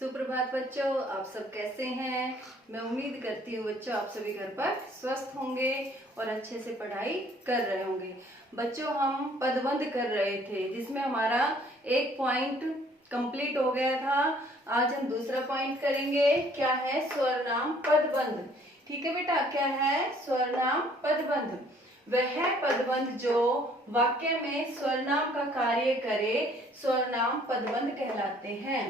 सुप्रभात बच्चों, आप सब कैसे हैं। मैं उम्मीद करती हूँ बच्चों आप सभी घर पर स्वस्थ होंगे और अच्छे से पढ़ाई कर रहे होंगे। बच्चों हम पदबंध कर रहे थे जिसमें हमारा एक पॉइंट कंप्लीट हो गया था। आज हम दूसरा पॉइंट करेंगे। क्या है? स्वरनाम पदबंध। ठीक है बेटा, क्या है? स्वरनाम पदबंध। वह पदबंध जो वाक्य में स्वरनाम का कार्य करे स्वरनाम पदबंध कहलाते हैं।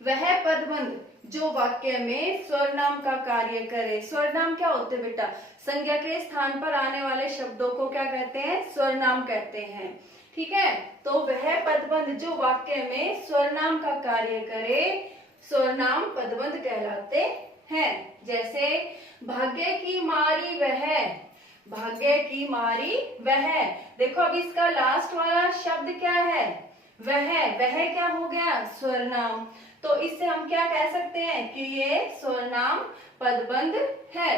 वह पदबंध जो वाक्य में स्वरनाम का कार्य करे। स्वरनाम क्या होते हैं बेटा? संज्ञा के स्थान पर आने वाले शब्दों को क्या कहते हैं? स्वरनाम कहते हैं। ठीक है, तो वह पदबंध जो वाक्य में स्वरनाम का कार्य करे स्वरनाम पदबंध कहलाते हैं। जैसे भाग्य की मारी वह, भाग्य की मारी वह। देखो अब इसका लास्ट वाला शब्द क्या है? वह क्या हो गया? स्वरनाम। तो इससे हम क्या कह सकते हैं कि ये स्वरनाम पदबंध है।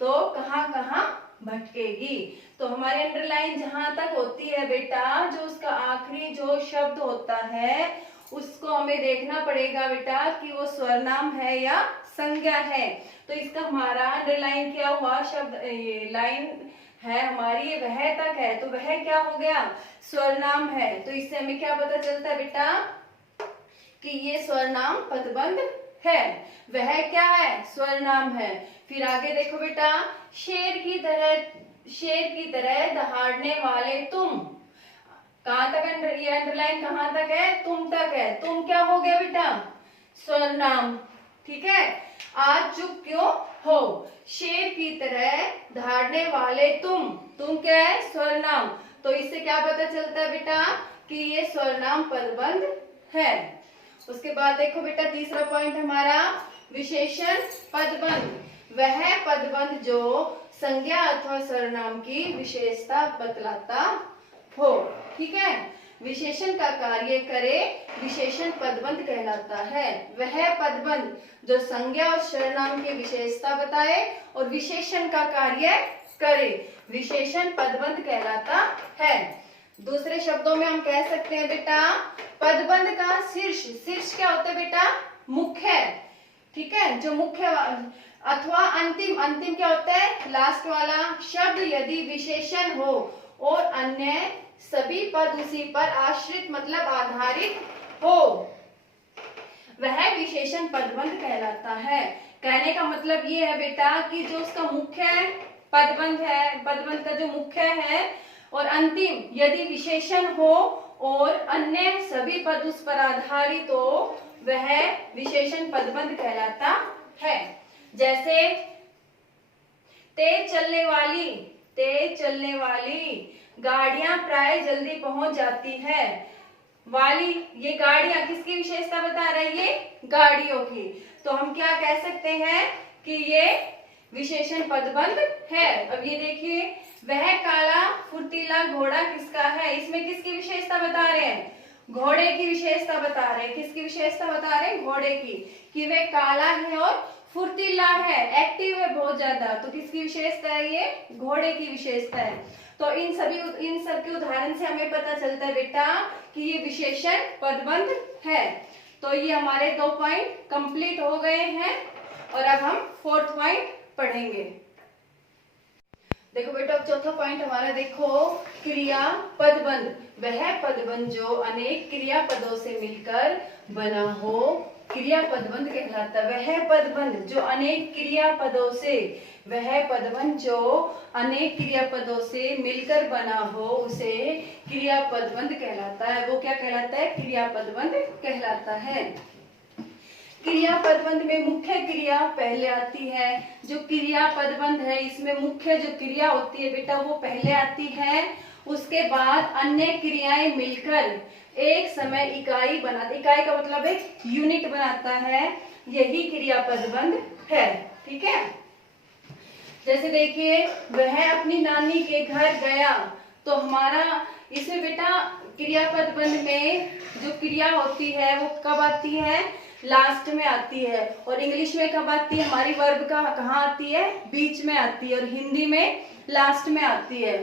तो कहाँ कहाँ भटकेगी? तो हमारे अंडरलाइन जहां तक होती है बेटा, जो उसका आखिरी जो शब्द होता है उसको हमें देखना पड़ेगा बेटा कि वो स्वरनाम है या संज्ञा है। तो इसका हमारा अंडरलाइन क्या हुआ? शब्द ये लाइन है हमारी, वह तक है, तो वह क्या हो गया? स्वरनाम है। तो इससे हमें क्या पता चलता है बेटा कि ये स्वरनाम पदबंध है। वह क्या है? स्वरनाम है। फिर आगे देखो बेटा, शेर की तरह दहाड़ने वाले तुम। कहां तक ये अंडरलाइन कहां तक है? तुम तक है। तुम क्या हो गया बेटा? स्वरनाम। ठीक है, आज चुप क्यों हो? शेर की तरह दहाड़ने वाले तुम क्या है? स्वरनाम। तो इससे क्या पता चलता है बेटा कि ये स्वरनाम पदबंध है। उसके बाद देखो बेटा तीसरा पॉइंट हमारा विशेषण पदबंध। वह पदबंध जो संज्ञा अथवा सर्वनाम की विशेषता बतलाता हो। ठीक है, विशेषण का कार्य करे विशेषण पदबंध कहलाता है। वह पदबंध जो संज्ञा और सर्वनाम की विशेषता बताए और विशेषण का कार्य करे विशेषण पदबंध कहलाता है। दूसरे शब्दों में हम कह सकते हैं बेटा पदबंध का शीर्ष क्या होता है बेटा? मुख्य। ठीक है, जो मुख्य अथवा अंतिम क्या होता है? लास्ट वाला शब्द यदि विशेषण हो और अन्य सभी पद उसी पर आश्रित मतलब आधारित हो वह विशेषण पदबंध कहलाता है। कहने का मतलब ये है बेटा कि जो उसका मुख्य पदबंध है, पदबंध का जो मुख्य है और अंतिम यदि विशेषण हो और अन्य सभी पद उस पर आधारित हो वह विशेषण पदबंध कहलाता है। जैसे तेज चलने वाली गाड़ियां प्राय जल्दी पहुंच जाती है। वाली, ये गाड़ियां किसकी विशेषता बता रही है? ये गाड़ियों की। तो हम क्या कह सकते हैं कि ये विशेषण पदबंध है। अब ये देखिए, वह काला फुर्तीला घोड़ा किसका है? इसमें किसकी विशेषता बता रहे हैं? घोड़े की विशेषता बता रहे हैं। किसकी विशेषता बता रहे हैं? घोड़े की, कि वह काला है और फुर्तीला है, एक्टिव है बहुत ज्यादा। तो किसकी विशेषता है? ये घोड़े की विशेषता है। तो इन सब के उदाहरण से हमें पता चलता है बेटा कि ये विशेषण पदबंध है। तो ये हमारे 2 पॉइंट कंप्लीट हो गए हैं और अब हम 4th पॉइंट पढ़ेंगे। देखो बेटा चौथा पॉइंट हमारा देखो, क्रिया पदबंध। वह पदबंध जो अनेक क्रिया पदों से मिलकर बना हो क्रिया पदबंध कहलाता है। वह पदबंध जो अनेक क्रिया पदों से, वह पदबंध जो अनेक क्रिया पदों से मिलकर बना हो उसे क्रिया पदबंध कहलाता है। वो क्या कहलाता है? क्रिया पदबंध कहलाता है। क्रिया पदबंध में मुख्य क्रिया पहले आती है। जो क्रिया पदबंध है इसमें मुख्य जो क्रिया होती है बेटा वो पहले आती है। उसके बाद अन्य क्रियाएं मिलकर एक समय इकाई बनाती, इकाई का मतलब एक यूनिट बनाता है। यही क्रिया पदबंध है। ठीक है, जैसे देखिए वह अपनी नानी के घर गया। तो हमारा इसमें बेटा क्रिया पदबंध में जो क्रिया होती है वो कब आती है? लास्ट में आती है। और इंग्लिश में कब आती है? हमारी वर्ब का कहाँ आती है? बीच में आती है। और हिंदी में लास्ट में आती है।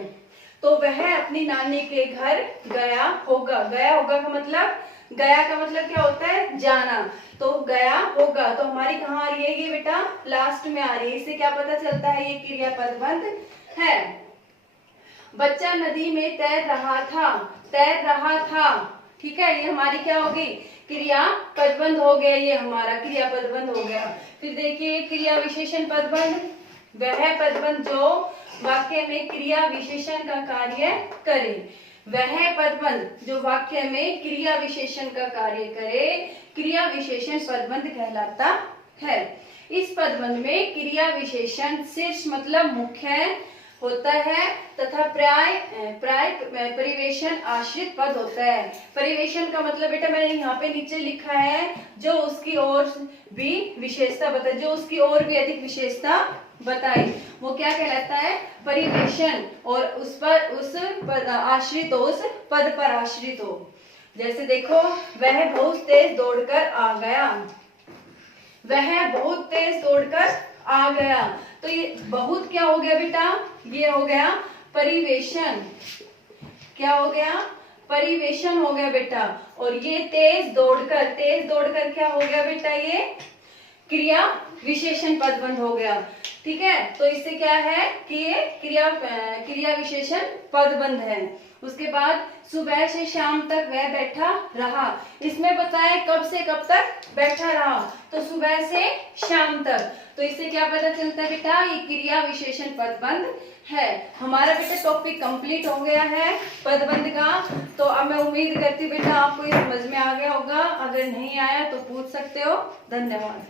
तो वह अपनी नानी के घर गया होगा। गया होगा का मतलब गया का मतलब क्या होता है, जाना, तो गया होगा, तो हमारी कहाँ आ रही है ये बेटा, लास्ट में आ रही है। इससे क्या पता चलता है ये क्रियापद बंध है। बच्चा नदी में तैर रहा था, तैर रहा था, ठीक है, ये हमारी क्या होगी, क्रिया पदबंध हो गया, ये हमारा क्रिया पदबंध हो गया। फिर देखिए क्रिया विशेषण पदबंध, वह पदबंध जो वाक्य में क्रिया विशेषण का कार्य करे। वह पदबंध जो वाक्य में क्रिया विशेषण का कार्य करे, क्रिया विशेषण पदबंध कहलाता है। इस पदबंध में क्रिया विशेषण शीर्ष मतलब मुख्य होता है तथा प्राय परिवेशन आश्रित पद होता है। परिवेशन का मतलब बेटा मैंने यहाँ पे नीचे लिखा है, जो उसकी और भी विशेषता बताए, जो उसकी और भी अधिक विशेषता बताए, वो क्या कहलाता है, परिवेशन, और उस पर उस पद आश्रित हो, उस पद पर आश्रित हो। जैसे देखो, वह बहुत तेज दौड़कर आ गया, वह बहुत तेज दौड़कर आ गया, तो ये बहुत क्या हो गया बेटा, ये हो गया परिवेशन, क्या हो गया, परिवेशन हो गया बेटा। और ये तेज दौड़कर क्या हो गया बेटा, ये क्रिया विशेषण पदबंध हो गया, ठीक है। तो इससे क्या है कि ये क्रिया विशेषण पदबंध है। उसके बाद सुबह से शाम तक वह बैठा रहा, इसमें बताया कब से कब तक बैठा रहा, तो सुबह से शाम तक, तो इससे क्या पता चलता है बेटा, ये क्रिया विशेषण पदबंध है। हमारा बेटा टॉपिक कंप्लीट हो गया है पदबंध का। तो अब मैं उम्मीद करती हूँ बेटा आपको ये समझ में आ गया होगा, अगर नहीं आया तो पूछ सकते हो। धन्यवाद।